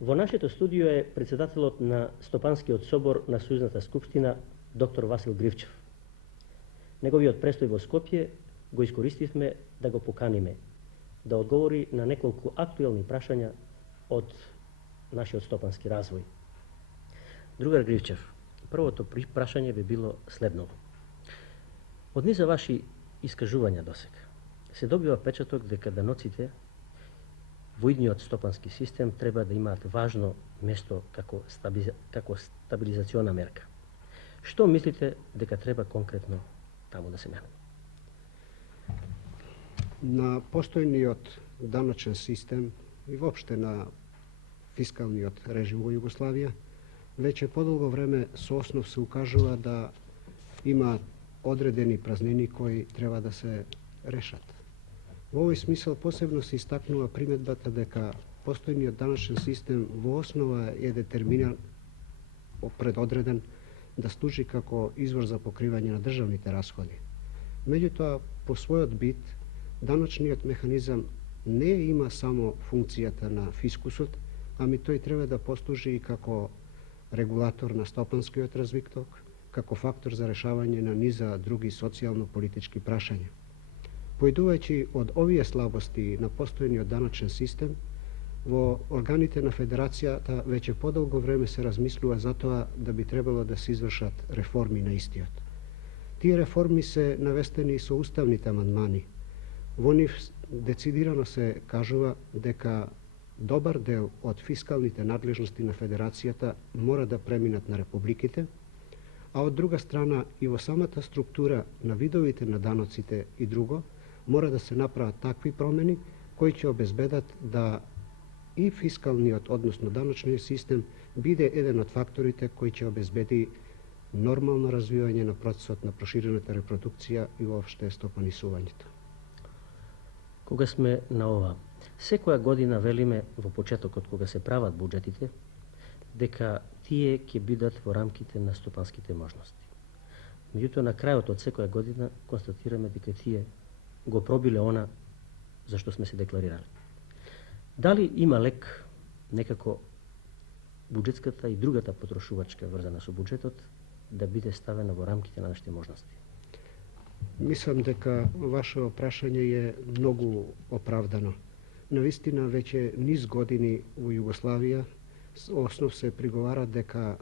Во нашето студио е председателот на Стопанскиот собор на Сојузната скупштина, доктор Васил Гривчев. Неговиот престој во Скопје го искористивме да го поканиме, да одговори на неколку актуелни прашања од нашиот стопански развој. Другар Гривчев, првото прашање би било следното. Од низа ваши искажувања досега се добива печаток дека даноците во идниот стопански систем треба да имаат важно место како стабилизациона мерка. Што мислите дека треба конкретно таму да се менува? На постојниот даночен систем и воопште на фискалниот режим во Југославија веќе подолго време со основ се укажува да има одредени празнини кои треба да се решат. Во овој смисол посебно се истакнува приметбата дека постојниот даночен систем во основа е детерминиран, предодреден да служи како извор за покривање на државните расходи. Меѓутоа, по својот бит, даночниот механизам не има само функцијата на фискусот, ами тој треба да послужи и како регулатор на стопанскиот развиток, како фактор за решавање на низа други социјално-политички прашања. Поидувајќи од овие слабости на постојниот даночен систем, во органите на Федерацијата веќе подолго време се размислува за тоа да би требало да се извршат реформи на истиот. Тие реформи се навестени со уставните амандмани. Во нив децидирано се кажува дека добар дел од фискалните надлежности на Федерацијата мора да преминат на републиките, а од друга страна и во самата структура на видовите на даноците и друго, мора да се направат такви промени кои ќе обезбедат да и фискалниот, односно даночниот систем, биде еден од факторите кои ќе обезбеди нормално развивање на процесот на проширената репродукција и воопште стопанисувањето. Кога сме на ова, секоја година велиме во почетокот кога се прават буџетите, дека тие ќе бидат во рамките на стопанските можности. Меѓутоа, на крајот од секоја година констатираме дека тие го пробиле она за што сме се декларирали. Дали има лек некако буџетската и другата потрошувачка врзана со буџетот да биде ставена во рамките на нашите можности? Мислам дека вашето прашање е многу оправдано. Навистина, веќе низ години во Југославија основ се приговара дека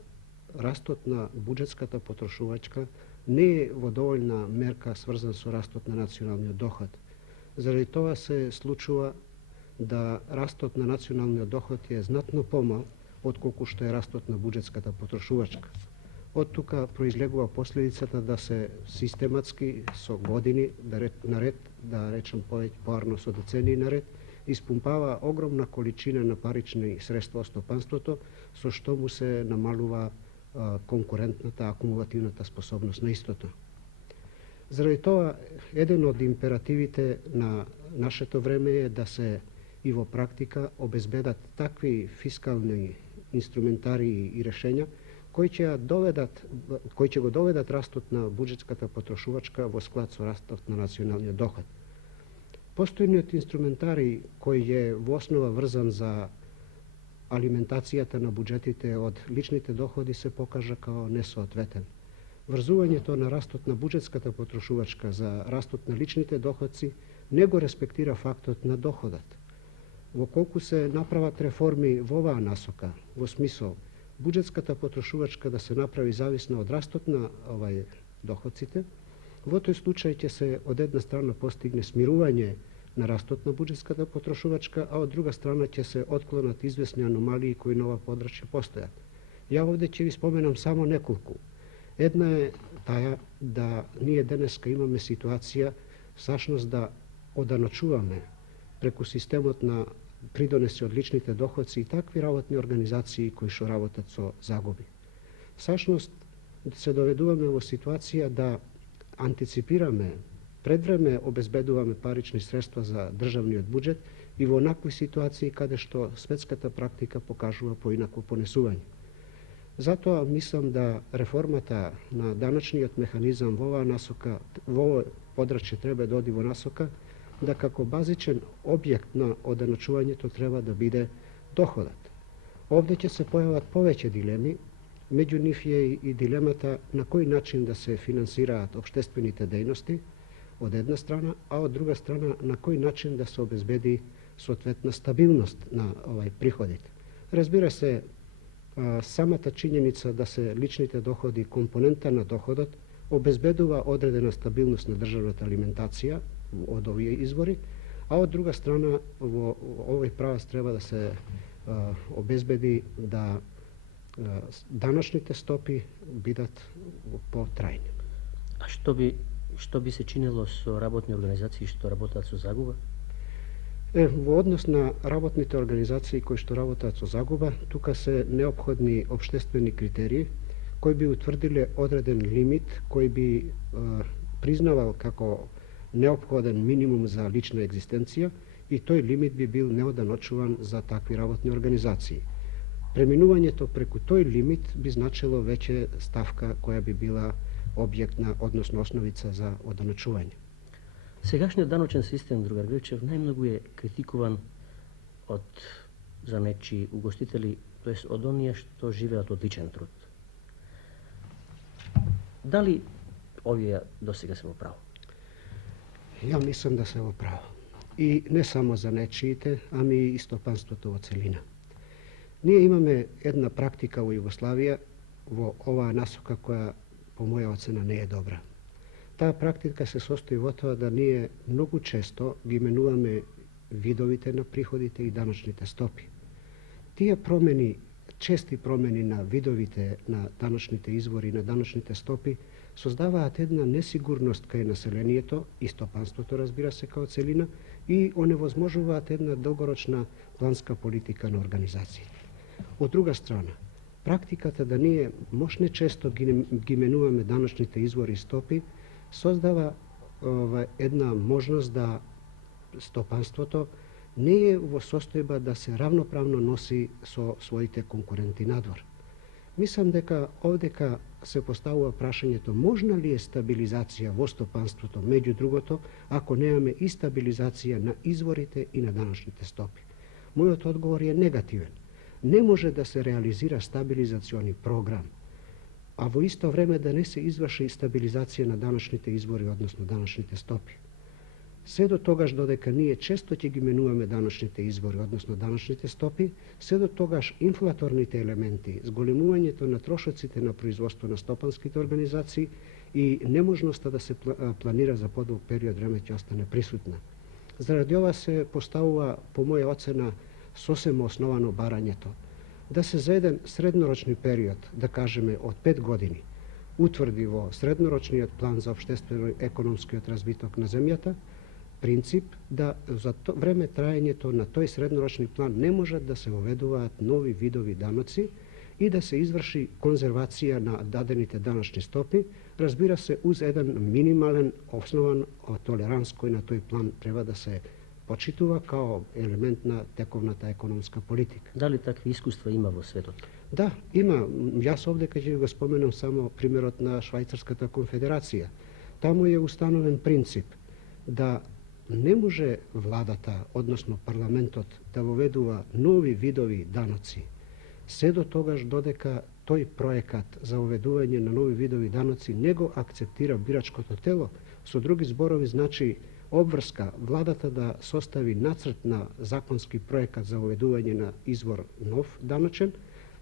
растот на буџетската потрошувачка не е во доволна мерка сврзан со растот на националниот доход. Заради тоа се случува да растот на националниот доход е знатно помал отколку што е растот на буџетската потрошувачка. Од тука произлегува последицата да се систематски со години наред, да речем поарно со децении наред, испумпава огромна количина на парични средства од стопанството, со што му се намалува конкурентната, акумулативната способност на истото. Заради тоа, еден од императивите на нашето време е да се и во практика обезбедат такви фискални инструментари и решења кои ќе го доведат растот на буџетската потрошувачка во склад со растот на националниот доход. Постојниот инструментари кој е во основа врзан за алиментацијата на буџетите од личните доходи се покажа као несоодветен. Врзувањето на растот на буџетската потрошувачка за растот на личните доходци не го респектира фактот на доходот. Во колку се направат реформи во оваа насока, во смисол буџетската потрошувачка да се направи зависна од растот на доходците, во тој случај ќе се од една страна постигне смирување на растот на буџетската потрошувачка, а од друга страна ќе се отклонат известни аномалии кои на ова подрачје постојат. Ја овде ќе ви споменам само неколку. Една е таа да ние денеска имаме ситуација всушност да оданачуваме преку системот на придонеси од личните доходци и такви работни организации кои што работат со загуби. Всушност се доведуваме во ситуација да антиципираме, предвреме обезбедуваме парични средства за државниот буџет и во онакви ситуации каде што светската практика покажува поинакво понесување. Затоа мислам да реформата на даночниот механизам во оваа насока, во овој подрачје треба да оди во насока да како базичен објект на оданачувањето треба да биде доходот. Ovdje će se pojavati повеќе дилеми, меѓу нив е и дилемата на кој начин да се финансираат обштествените дејности од една страна, а од друга страна на кој начин да се обезбеди соодветна стабилност на приходите. Разбира се, самата чињеница да се личните доходи компонента на доходот обезбедува одредена стабилност на државната алиментација од овие извори, а од друга страна во овој правец треба да се обезбеди да даночните стопи бидат потрајни. А што би се чинело со работни организации што работат со загуба? Во однос на работните организации кои што работат со загуба, тука се неопходни обштествени критерии кои би утврдиле одреден лимит кој би признавал како неопходен минимум за лична екзистенција и тој лимит би бил неоданочуван за такви работни организации. Преминувањето преку тој лимит би значило веќе ставка која би била објект на, односно основица за оданочување. Сегашниот даночен систем, другар Гривчев, најмногу е критикуван од занечи угостители, тоест од оние што живеат од личен труд. Дали овие досега се во право? Ја мислам да се во право. И не само за нечиите, ами и стопанството во целина. Ние имаме една практика во Југославија во оваа насока која по моја оцена не е добра. Таа практика се состои во тоа да ние многу често ги менуваме видовите на приходите и даночните стопи. Тие промени, чести промени на видовите на даночните извори и на даночните стопи создаваат една несигурност кај населението и стопанството, разбира се, као целина, и оневозможуваат една долгорочна планска политика на организациите. Од друга страна, практиката да ние мошне често ги менуваме даночните извори и стопи создава една можност да стопанството не е во состојба да се равноправно носи со своите конкуренти надвор. Мислам дека овдека се поставува прашањето можна ли е стабилизација во стопанството, меѓу другото, ако немаме и стабилизација на изворите и на даночните стопи. Мојот одговор е негативен. Не може да се реализира стабилизациони програм, а во исто време да не се изврши стабилизација на даночните извори, односно даночните стопи. Се до тогаш додека ние често ќе ги менуваме даночните извори, односно даночните стопи, се до тогаш инфлаторните елементи, зголемувањето на трошоците на производство на стопанските организации и неможноста да се планира за подолг период време ќе остане присутна. Заради ова се поставува, по моја оцена, сосема основано барањето да се за еден среднорочни период, да кажеме од 5 години, утврди во среднорочниот план за општествено-економскиот развиток на земјата принцип да за време траењето на тој среднорочни план не можат да се воведуваат нови видови даноци и да се изврши конзервација на дадените даночни стопи, разбира се, уз еден минимален основан толеранс кој на тој план треба да се почитува као елемент на тековната економска политика. Дали такви искуства има во светот? Да, има. Јас овдека ќе го споменам само примерот на Швајцарската конфедерација. Таму е установен принцип да не може владата, односно парламентот, да воведува нови видови даноци, се до тогаш додека тој проекат за воведување на нови видови даноци не го акцептира бирачкото тело. Со други зборови, значи обврска владата да состави нацрт на законски проекат за воведување на извор нов даночен,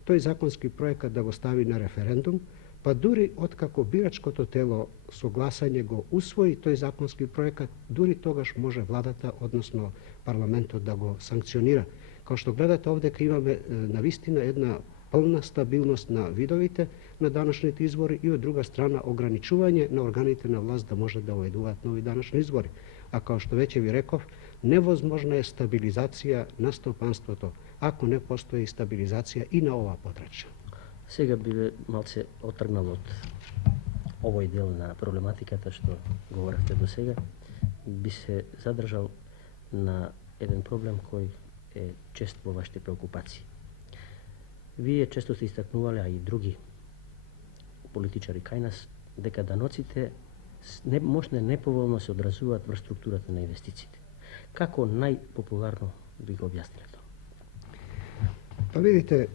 тој законски проекат да го стави на референдум, па дури откако бирачкото тело со гласање го усвои тој законски проекат, дури тогаш може владата, односно парламентот да го санкционира. Као што гледате овдека имаме навистина една пълна стабилност на видовите на даночните извори и од друга страна ограничување на органите на власт да можат да воведуваат нови даночни извори. А као што веќе ви реков, невозможна е стабилизација на стопанството ако не постои стабилизација и на ова подрачје. Сега би малце отргнал од овој дел на проблематиката што говоревте до сега, би се задржал на еден проблем кој е чест во вашите преокупации. Вие често сте истакнувале, а и други политичари кај нас, дека даноците можне неповолно се одразуваат врз структурата на инвестициите. Како најпопуларно би го објасниле тоа? Па видите,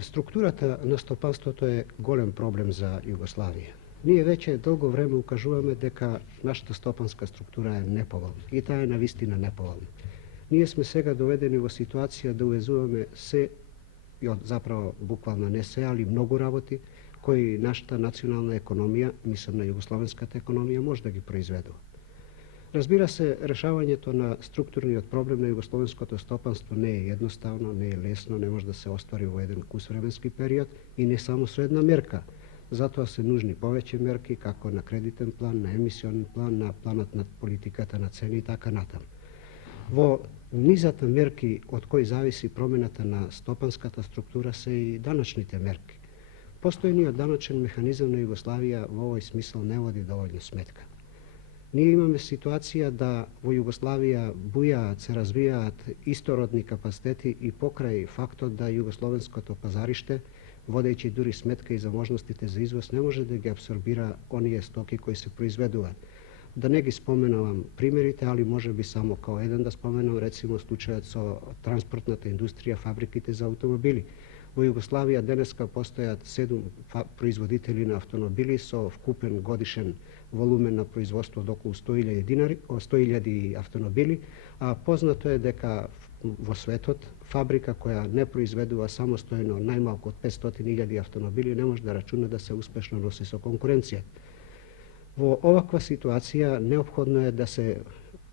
структурата на стопанството е голем проблем за Југославија. Ние веќе долго време укажуваме дека нашата стопанска структура е неповолна и таа е навистина неповолна. Ние сме сега доведени во ситуација да увезуваме се, заправо буквално не се, али многу работи кои нашата национална економија, мислам на југословенската економија, може да ги произведува. Разбира се, решавањето на структурниот проблем на југословенското стопанство не е едноставно, не е лесно, не може да се оствари во еден кус временски период и не само со една мерка. Затоа се нужни повеќе мерки, како на кредитен план, на емисионен план, на планот на политиката на цени и така натаму. Во низата мерки од кои зависи промената на стопанската структура се и даночните мерки. Постојниот даночен механизам на Југославија во овој смисол не води доволно сметка. Ние имаме ситуација да во Југославија бујаат, се развијаат истородни капацитети и покрај фактот да југословенското пазариште, водејќи дури сметка и за можностите за извоз, не може да ги абсорбира оние стоки кои се произведуваат. Да не ги споменувам примерите, али може би само као еден да споменам, рецимо случајот со транспортната индустрија, фабриките за автомобили. Во Југославија денеска постојат 7 производители на автомобили со вкупен годишен волумен на производство од околу 100.000 автомобили, а познато е дека во светот фабрика која не произведува самостојно најмалку од 500.000 автомобили не може да рачуна да се успешно носи со конкуренција. Во оваква ситуација неопходно е да се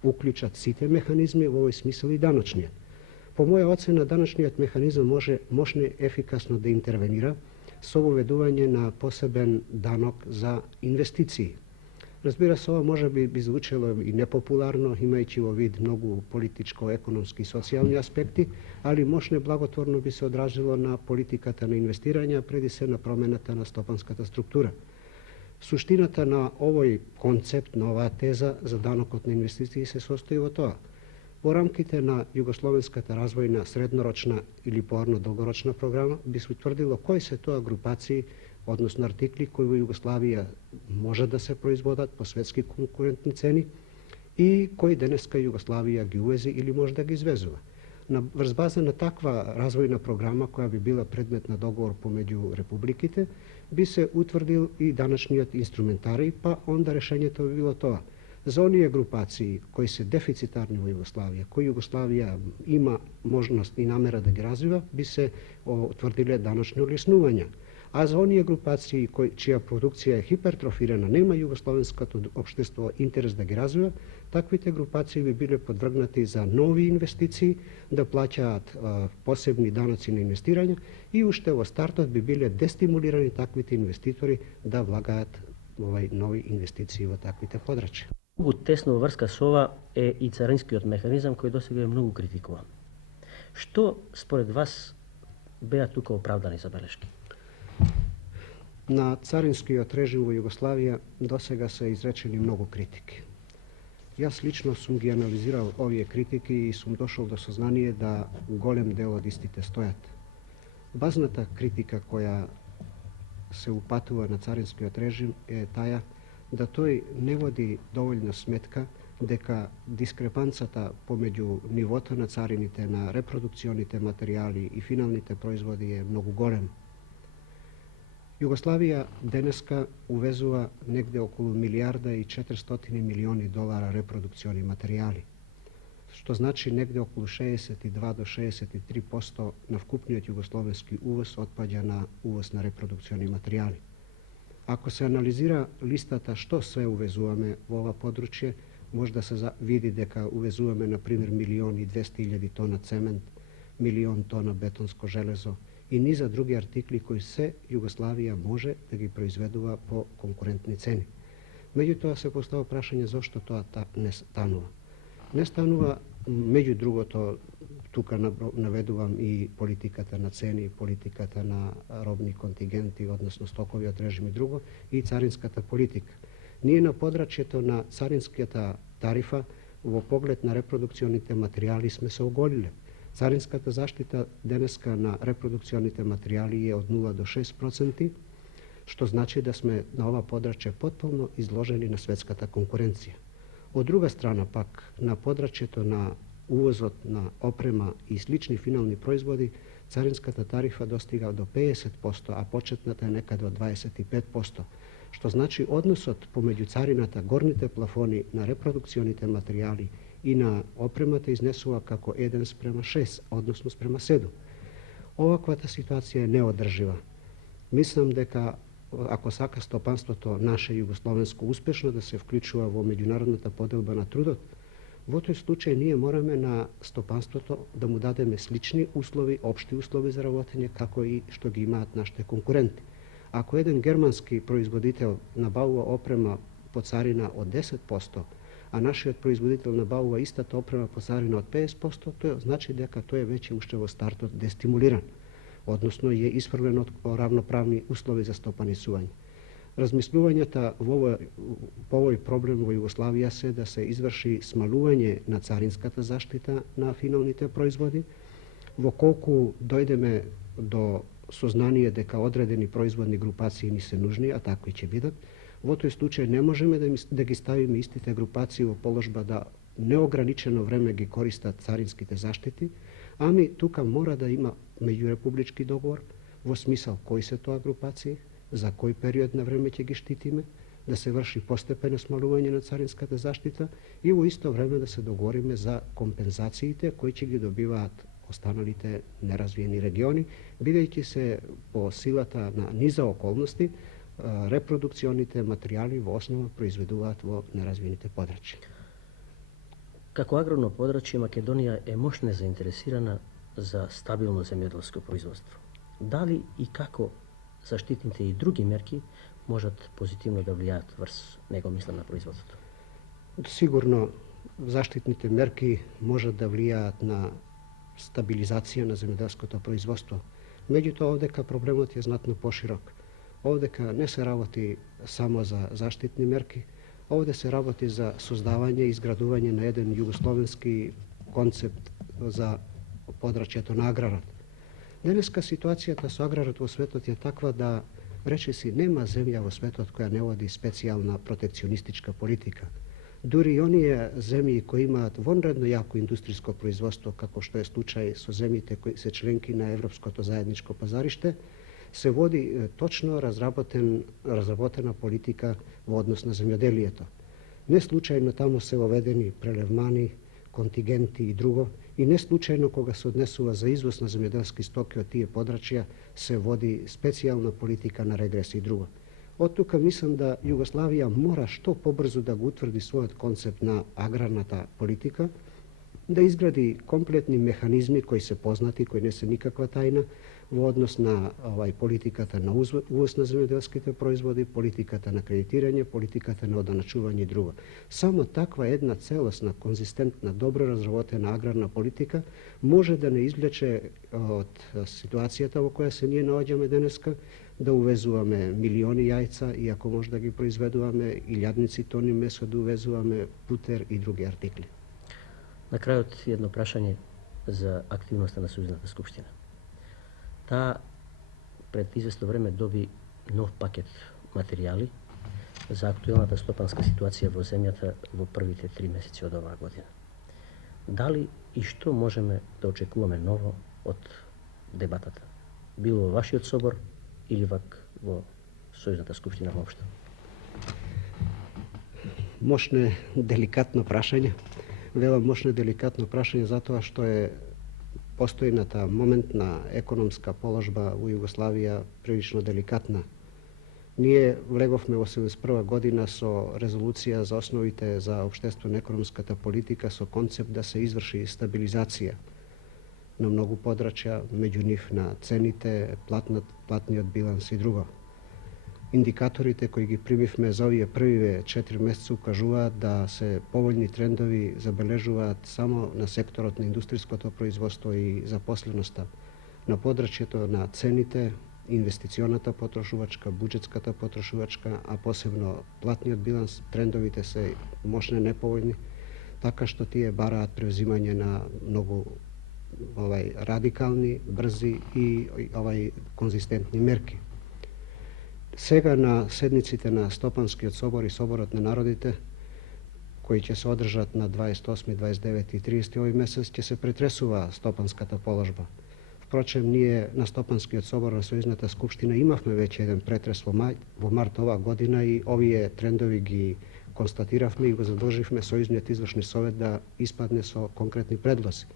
уклучат сите механизми, во овој смисол и даночниот. По моја оцена, даночниот механизам може мощно ефикасно да интервенира со воведување на посебен данок за инвестиции. Разбира се, ова може би звучело и непопуларно, имајќи во вид многу политичко, економски и социјални аспекти, али мощно благотворно би се одражило на политиката на инвестирање, преди се на промената на стопанската структура. Суштината на овој концепт, на оваа теза за данокот на инвестиции се состои во тоа. Во рамките на југословенската развојна среднорочна или поарно долгорочна програма би се утврдило кои се тоа групации, односно артикли кои во Југославија може да се производат по светски конкурентни цени и кои денеска Југославија ги увези или може да ги извезува. Врз база на таква развојна програма која би била предмет на договор помеѓу републиките, би се утврдил и даночниот инструментариј, па онда решењето би било тоа. За оние групации кои се дефицитарни во Југославија, кои Југославија има можност и намера да ги развива, би се утврдиле даночни олеснувања. А за оние групации чија продукција е хипертрофирана, нема југословенското општество интерес да ги развива, таквите групации би биле подвргнати за нови инвестиции, да плаќаат посебни даноци на инвестирање и уште во стартот би биле дестимулирани таквите инвеститори да влагаат нови инвестиции во таквите подрачја. Многу тесно врска со ова е и царинскиот механизам кој досега е многу критикуван. Што според вас беа тука оправдани забелешки? На царинскиот режим во Југославија досега се изречени многу критики. Јас лично сум ги анализирал овие критики и сум дошол до сознание да голем дел од истите стојат. Базната критика која се упатува на царинскиот режим е таја да тој не води доволно сметка дека дискрепанцата помеѓу нивото на царините на репродукционите материјали и финалните производи е многу голем. Југославија денеска увезува негде околу 1.400.000.000 долара репродукциони материјали, што значи негде околу 62 до 63% на вкупниот југословенски увоз отпаѓа на увоз на репродукциони материјали. Ако се анализира листата што све увезуваме во ова подручје, може да се види дека увезуваме, например, 1.200.000 тона цемент, 1.000.000 тона бетонско железо и низа други артикли кои се Југославија може да ги произведува по конкурентни цени. Меѓутоа се постава прашање зошто тоа не станува. Не станува, меѓу другото, тука наведувам и политиката на цени, политиката на робни контингенти, односно стоковиот режим и друго, и царинската политика. Ние на подрачјето на царинската тарифа во поглед на репродукционите материјали сме се оголиле. Царинската заштита денеска на репродукционите материјали е од 0 до 6%, што значи да сме на ова подрачје потполно изложени на светската конкуренција. Од друга страна пак, на подрачјето на увозот на опрема и слични финални производи, царинската тарифа достига до 50%, а почетната е некаде од 25%, што значи односот помеѓу царината, горните плафони на репродукционите материјали и на опремата изнесува како 1:6, односно спрема 7. Оваквата ситуација е неодржива. Мислам дека ако сака стопанството наше југословенско успешно да се вклучува во меѓународната поделба на трудот, во тој случај ние мораме на стопанството да му дадеме слични услови, општи услови за работење, како и што ги имаат нашите конкуренти. Ако еден германски производител набавува опрема по царина од 10%, а нашиот производител набавува истата опрема по царина од 50%, тоа значи дека тој е веќе уште во стартот дестимулиран, односно е исфрлен од равноправни услови за стопанисување. Размислувањата по овој проблем во Југославија се да се изврши смалување на царинската заштита на финалните производи, во колку дојдеме до сознание дека одредени производни групации ни се нужни, а такви ќе бидат, во тој случај не можеме да ги ставиме истите групации во положба да неограничено време ги користат царинските заштити, ами тука мора да има меѓурепублички договор во смисал кои се тоа групации, за кој период на време ќе ги штитиме, да се врши постепено смалување на царинската заштита и во исто време да се договориме за компензациите кои ќе ги добиваат останалите неразвиени региони, бидејќи се по силата на низа околности репродукционите материјали во основа произведуваат во неразвиените подрачја. Како аграрно подрачје, Македонија е мощно заинтересирана за стабилно земјоделско производство. Дали и како заштитните и други мерки можат позитивно да влијаат врз него, мислам на производството? Сигурно заштитните мерки можат да влијаат на стабилизација на земјоделското производство. Меѓутоа, овдека проблемот е знатно поширок. Овдека не се работи само за заштитни мерки, овде се работи за создавање и изградување на еден југословенски концепт за подрачјето на аграрот. Денеска ситуацијата со аграрот во светот е таква да речиси нема земја во светот која не води специјална протекционистичка политика. Дури и оние земји кои имаат вонредно јако индустријско производство, како што е случај со земјите кои се членки на Европското заедничко пазариште, се води точно разработена политика во однос на земјоделието. Не случајно таму се воведени прелевмани, контингенти и друго, и не случајно кога се однесува за извоз на земјоделски стоки од тие подрачја се води специјална политика на регрес и друго. Од тука мислам да Југославија мора што побрзо да го утврди својот концепт на аграрната политика, да изгради комплетни механизми кои се познати, кои не се никаква тајна, во однос на политиката на увоз на земјоделските производи, политиката на кредитирање, политиката на одоначување и друго. Само таква една целосна, конзистентна, добро разработена аграрна политика може да не извлече од ситуацијата во која се ние наоѓаме денеска, да увезуваме милиони јајца, иако може да ги произведуваме илјадници тони месо, да увезуваме путер и други артикли. На крајот едно прашање за активноста на Сојузната скупштина. Таа пред известно време доби нов пакет материјали за актуелната стопанска ситуација во земјата во првите 3 месеци од оваа година. Дали и што можеме да очекуваме ново од дебатата? Било во вашиот собор или вак во Сојузната скупштина воопшто? Мощно е деликатно прашање. Велам мощно е деликатно прашање затоа што е постојната моментна економска положба во Југославија прилично деликатна. Ние влеговме во 1971 година со резолуција за основите за општествено-економската политика со концепт да се изврши стабилизација на многу подрачја, меѓу нив на цените, платниот биланс и друго. Индикаторите кои ги примивме за овие првиве 4 месеца укажуваат да се поволни трендови забележуваат само на секторот на индустријското производство и запосленоста, на подрачјето на цените, инвестиционата потрошувачка, буџетската потрошувачка, а посебно платниот биланс, трендовите се мощно неповолни, така што тие бараат превзимање на многу радикални, брзи и конзистентни мерки. Сега на седниците на Стопанскиот собор и Соборот на народите, koji će se održati na 28., 29. i 30. ovaj mesec će se pretresува Стопанската положба. Впрочем, ние на Стопанскиот собор на Сојузната скупштина имавме веќе еден претрес во март ова година и овие трендови ги констатиравме и го задолживме Сојузниот извршни совет да испадне со конкретни предлози.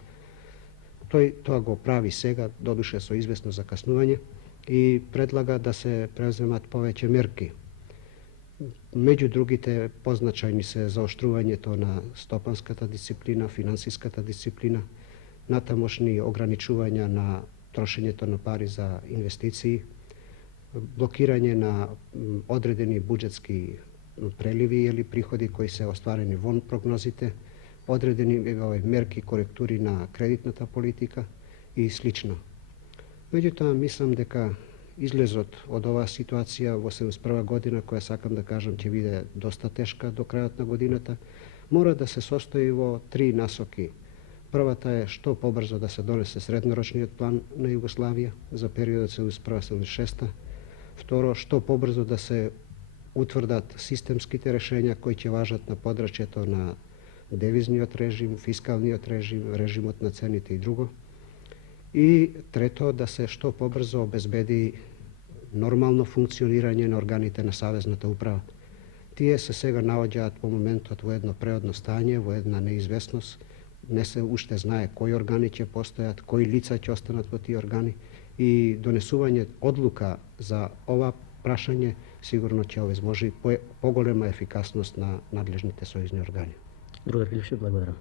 Тој тоа го прави сега, додуше со известно закаснување, и предлага да се преземат повеќе мерки. Меѓу другите позначајни се заоштрувањето на стопанската дисциплина, финансиската дисциплина, натамошни ограничувања на трошењето на пари за инвестиции, блокирање на одредени буџетски преливи или приходи кои се остварени вон прогнозите, одредени мерки коректури на кредитната политика и слично. Меѓутоа, мислам дека излезот од оваа ситуација во 71 година, која сакам да кажам ќе биде доста тешка до крајот на годината, мора да се состои во три насоки. Првата е што побрзо да се донесе среднорочниот план на Југославија за периодот 71-76. Второ, што побрзо да се утврдат системските решења кои ќе важат на подрачјето на девизниот режим, фискалниот режим, режимот на цените и друго. И трето, да се што побрзо обезбеди нормално функционирање на органите на Савезната управа. Тие се сега наоѓаат во моментот во едно преодно стање, во една неизвестност. Не се уште знае кои органи ќе постојат, кои лица ќе останат во тие органи и донесување одлука за ова прашање сигурно ќе овозможи поголема ефикасност на надлежните сојузни органи. Другар Гривчев, благодарам.